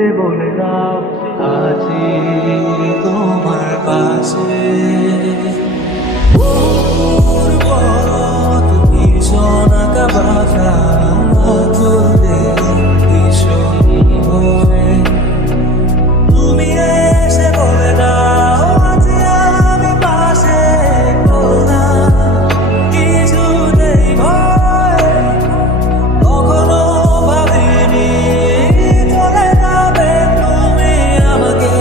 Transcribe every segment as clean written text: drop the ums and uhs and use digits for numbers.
এসে বলে দাও আছি তোমার পাশে। ওর পথ ভীষণ আঁকা বাঁকা চলতে ভীষণ ভয়। তুমি এসে বলে দাও আছি আমি পাশে, না কিছুতেই ভয়। কখনো ভাবিনি চলে যাবে তুমি আমাকে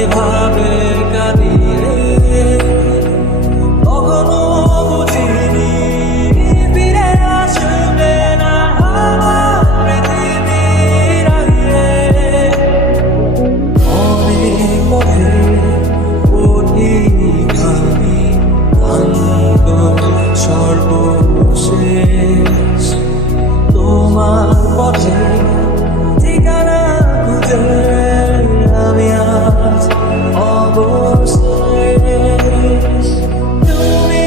এভাবে কাঁদিয়ে। কখনো বুঝিনি ফিরে আসবে না আমার পৃথিবীর আগে। অনেক পথে পথিখানি ক্লান্ত সর্বশেষ তোমার পথে ঠিকানা খুঁজে আমি আজ অবশেষ। তুমি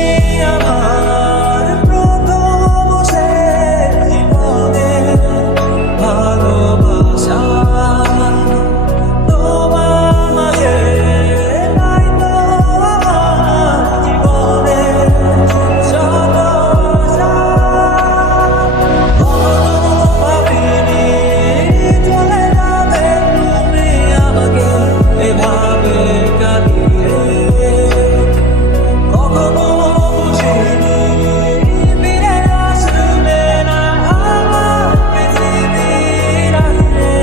আমার প্রথম শেষ জীবনের ভালোবাসা। তোমার মাঝে নাই তো আমার জীবনের শত আশা। কখনো ভাবিনি চলে যাবে তুমি আমাকে এভাবে কাঁদিয়ে। কখনো বুঝিনি ফিরে আসবে না আমার পৃথিবীর আগে।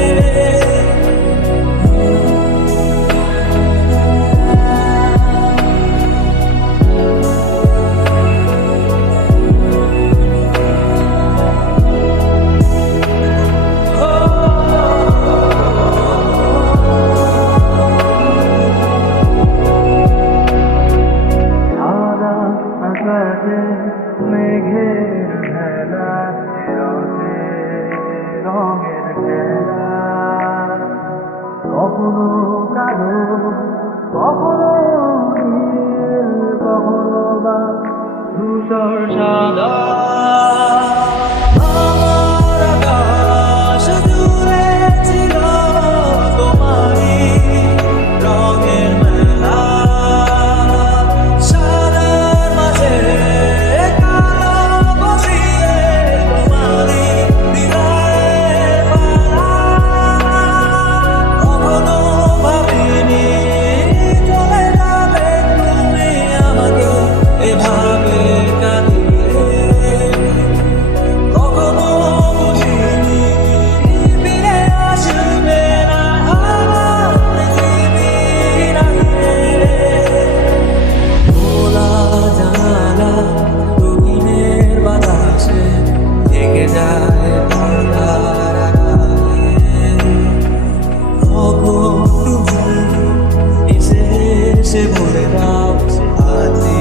সাদা আকাশে মেঘের ভেলা, রঙের খেলা। কখনো কালো, কখনো নীল, কখনো বা ধূসর সাদা। আমার আকাশ জুড়ে ছিল তোমারই রঙের মেলা। সাদার মাঝে কালো বসিয়ে তোমারই হৃদয়ের পালা। কখনো ভাবিনি চলে যাবে তুমি আমাকে এভাবে কাঁদিয়ে। কখনো বুঝিনি ফিরে আসবে না আমার পৃথিবীর আগে। খোলা জানালা রঙিনের বাতাসে থেকে যায় পর্দার আড়ালে। কখন তুমি এসে বলে দাও আছি